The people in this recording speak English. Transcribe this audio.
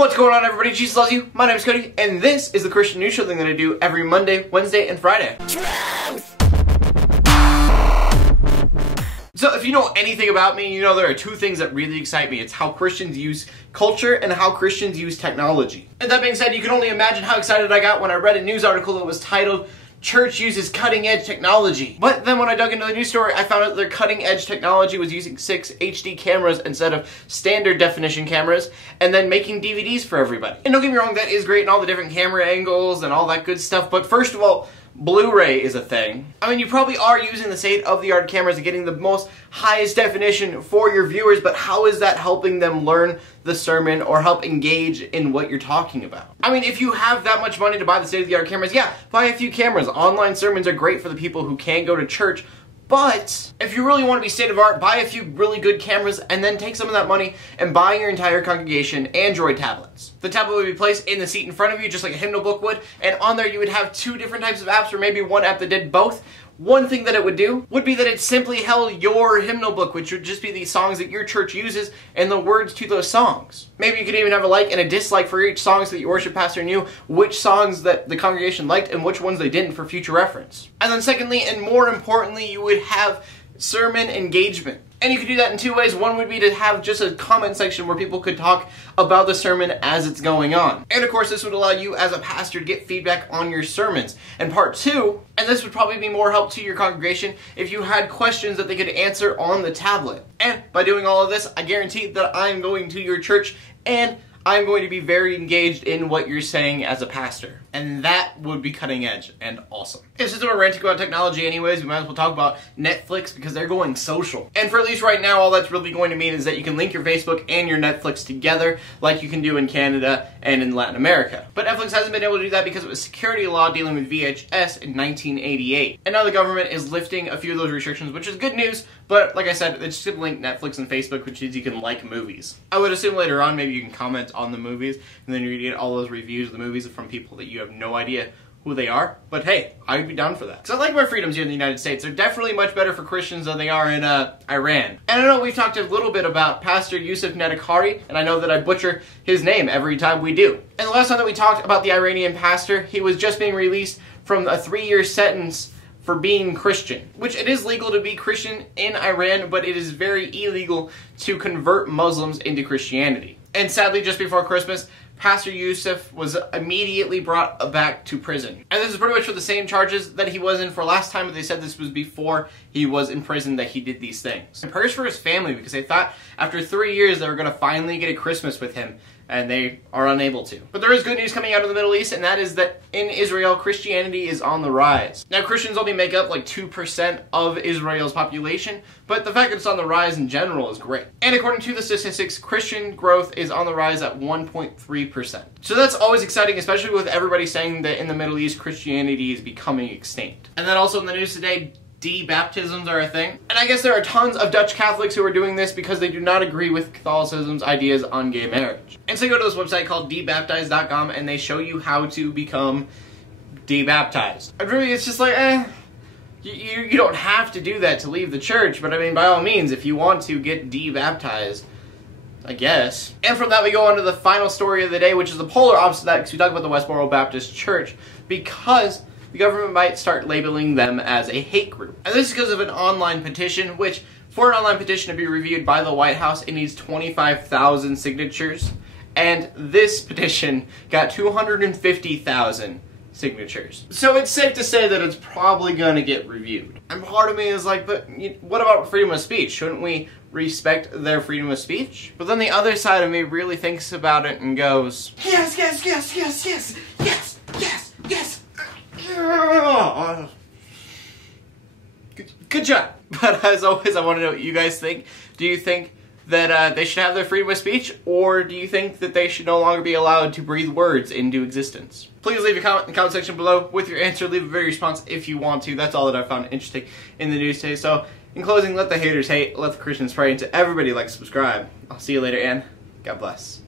What's going on, everybody? Jesus loves you. My name is Cody, and this is the Christian News Show thing that I do every Monday, Wednesday, and Friday. Truth! So if you know anything about me, you know there are two things that really excite me. It's how Christians use culture and how Christians use technology. And that being said, you can only imagine how excited I got when I read a news article that was titled, "Church uses cutting-edge technology." But then when I dug into the news story, I found out their cutting-edge technology was using 6 HD cameras instead of standard definition cameras, and then making DVDs for everybody. And don't get me wrong, that is great and all the different camera angles and all that good stuff, but first of all, Blu-ray is a thing. I mean, you probably are using the state-of-the-art cameras and getting the most highest definition for your viewers, but how is that helping them learn the sermon or help engage in what you're talking about? I mean, if you have that much money to buy the state-of-the-art cameras, yeah, buy a few cameras. Online sermons are great for the people who can't go to church, but if you really want to be state-of-the-art, buy a few really good cameras and then take some of that money and buy your entire congregation Android tablets. The tablet would be placed in the seat in front of you just like a hymnal book would, and on there you would have 2 different types of apps or maybe one app that did both. One thing that it would do would be that it simply held your hymnal book, which would just be the songs that your church uses and the words to those songs. Maybe you could even have a like and a dislike for each song so that your worship pastor knew which songs that the congregation liked and which ones they didn't for future reference. And then secondly, and more importantly, you would have sermon engagement. And you could do that in 2 ways. One would be to have just a comment section where people could talk about the sermon as it's going on. And of course, this would allow you as a pastor to get feedback on your sermons. And part 2, and this would probably be more help to your congregation if you had questions that they could answer on the tablet. And by doing all of this, I guarantee that I'm going to your church and I'm going to be very engaged in what you're saying as a pastor. And that would be cutting edge and awesome. If since we're ranting about technology anyways, we might as well talk about Netflix because they're going social. And for at least right now, all that's really going to mean is that you can link your Facebook and your Netflix together like you can do in Canada and in Latin America. But Netflix hasn't been able to do that because of a security law dealing with VHS in 1988. And now the government is lifting a few of those restrictions, which is good news, but like I said, it's just going to link Netflix and Facebook, which means you can like movies. I would assume later on maybe you can comment on the movies, and then you're going to get all those reviews of the movies from people that you have no idea who they are, but hey, I'd be down for that. Because I like my freedoms here in the United States. They're definitely much better for Christians than they are in Iran. And I know we've talked a little bit about Pastor Yusuf Nadakari, and I know that I butcher his name every time we do. And the last time that we talked about the Iranian pastor, he was just being released from a 3-year sentence for being Christian, which it is legal to be Christian in Iran, but it is very illegal to convert Muslims into Christianity. And sadly, just before Christmas, Pastor Yusuf was immediately brought back to prison. And this is pretty much for the same charges that he was in for last time, but they said this was before he was in prison that he did these things. And prayers for his family, because they thought after 3 years they were going to finally get a Christmas with him, and they are unable to. But there is good news coming out of the Middle East, and that is that in Israel, Christianity is on the rise. Now, Christians only make up like 2% of Israel's population, but the fact that it's on the rise in general is great. And according to the statistics, Christian growth is on the rise at 1.3%. So that's always exciting, especially with everybody saying that in the Middle East, Christianity is becoming extinct. And then also in the news today, de-baptisms are a thing. And I guess there are tons of Dutch Catholics who are doing this because they do not agree with Catholicism's ideas on gay marriage. And so you go to this website called debaptized.com and they show you how to become debaptized. And really it's just like, you don't have to do that to leave the church, but I mean, by all means, if you want to get debaptized, I guess. And from that we go on to the final story of the day, which is the polar opposite of that, because we talk about the Westboro Baptist Church, because the government might start labeling them as a hate group. And this is because of an online petition, which for an online petition to be reviewed by the White House, it needs 25,000 signatures. And this petition got 250,000 signatures. So it's safe to say that it's probably going to get reviewed. And part of me is like, but what about freedom of speech? Shouldn't we respect their freedom of speech? But then the other side of me really thinks about it and goes, yes, yes, yes, yes, yes, yes, yes, yes. Good job. But as always, I want to know what you guys think. Do you think that they should have their freedom of speech, or do you think that they should no longer be allowed to breathe words into existence? Please leave a comment in the comment section below with your answer. Leave a very response if you want to. That's all that I found interesting in the news today. So, in closing, let the haters hate, let the Christians pray, and to everybody like, subscribe. I'll see you later, and God bless.